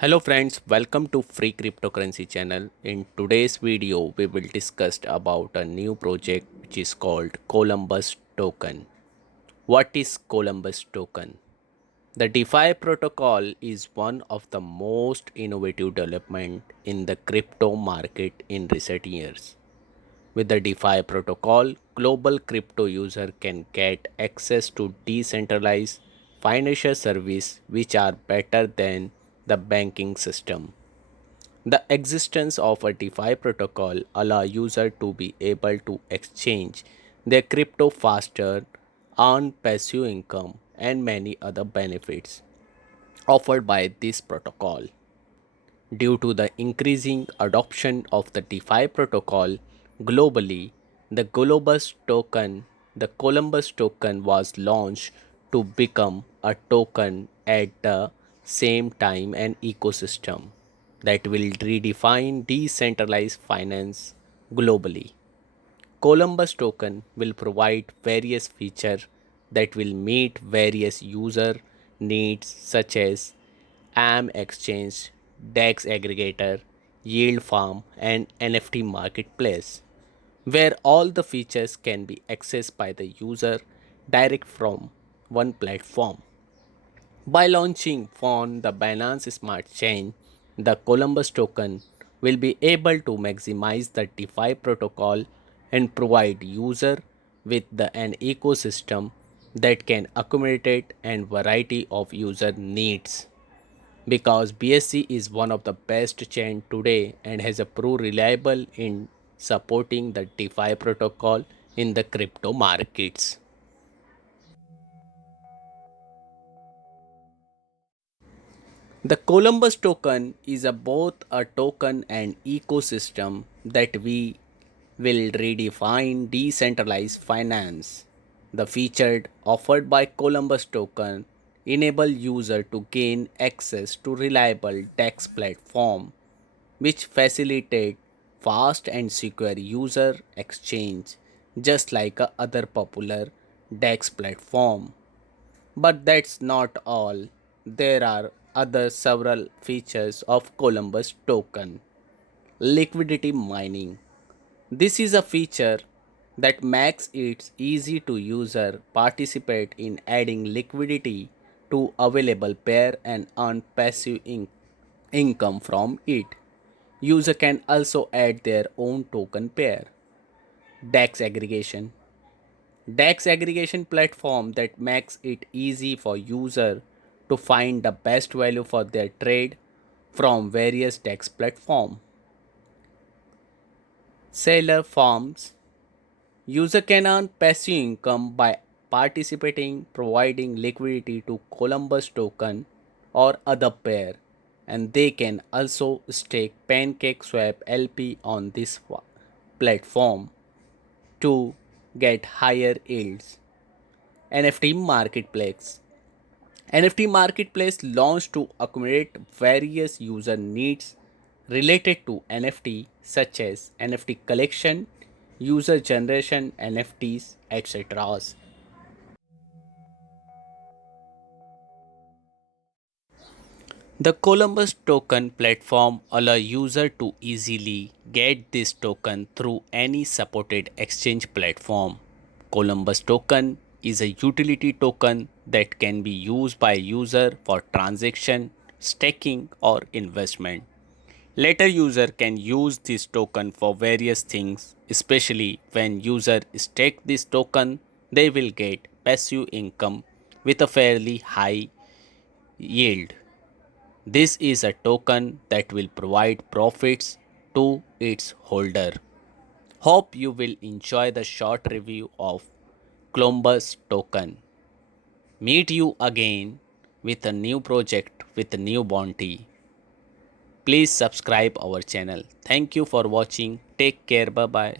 Hello friends, welcome to Free Cryptocurrency channel. In today's video, we will discuss about a new project which is called Columbus Token. What is Columbus Token? The DeFi protocol is one of the most innovative development in the crypto market in recent years. With the DeFi protocol, global crypto user can get access to decentralized financial service which are better than the banking system. The existence of a DeFi protocol allow user to be able to exchange their crypto faster, earn passive income, and many other benefits offered by this protocol. Due to the increasing adoption of the DeFi protocol globally, the Columbus token was launched to become a token at the same time an ecosystem that will redefine decentralized finance globally. Columbus token will provide various features that will meet various user needs such as AM exchange, DEX aggregator, yield farm and NFT marketplace where all the features can be accessed by the user direct from one platform. By launching on the Binance Smart Chain, the Columbus token will be able to maximize the DeFi protocol and provide user with an ecosystem that can accommodate a variety of user needs. Because BSC is one of the best chain today and has a proved reliable in supporting the DeFi protocol in the crypto markets. The Columbus token is both a token and ecosystem that we will redefine decentralized finance. The feature offered by Columbus token enable user to gain access to reliable DEX platform which facilitate fast and secure user exchange just like a other popular DEX platform. But that's not all. There are other several features of Columbus token. Liquidity mining. This is a feature that makes it easy to user participate in adding liquidity to available pair and earn passive income from it. User can also add their own token pair. DEX aggregation. DEX aggregation platform that makes it easy for user to find the best value for their trade from various DEX platform. Seller farms. User can earn passive income by participating, providing liquidity to Columbus token or other pair, and they can also stake PancakeSwap LP on this platform to get higher yields. NFT marketplace. NFT marketplace launched to accommodate various user needs related to NFT such as NFT collection, user generation NFTs, etc. The Columbus token platform allow user to easily get this token through any supported exchange platform. Columbus token is a utility token that can be used by user for transaction, staking or investment. Later user can use this token for various things, especially when user stake this token, they will get passive income with a fairly high yield. This is a token that will provide profits to its holder. Hope you will enjoy the short review of Columbus token. Meet you again with a new project with a new bounty. Please subscribe our channel. Thank you for watching. Take care. Bye bye.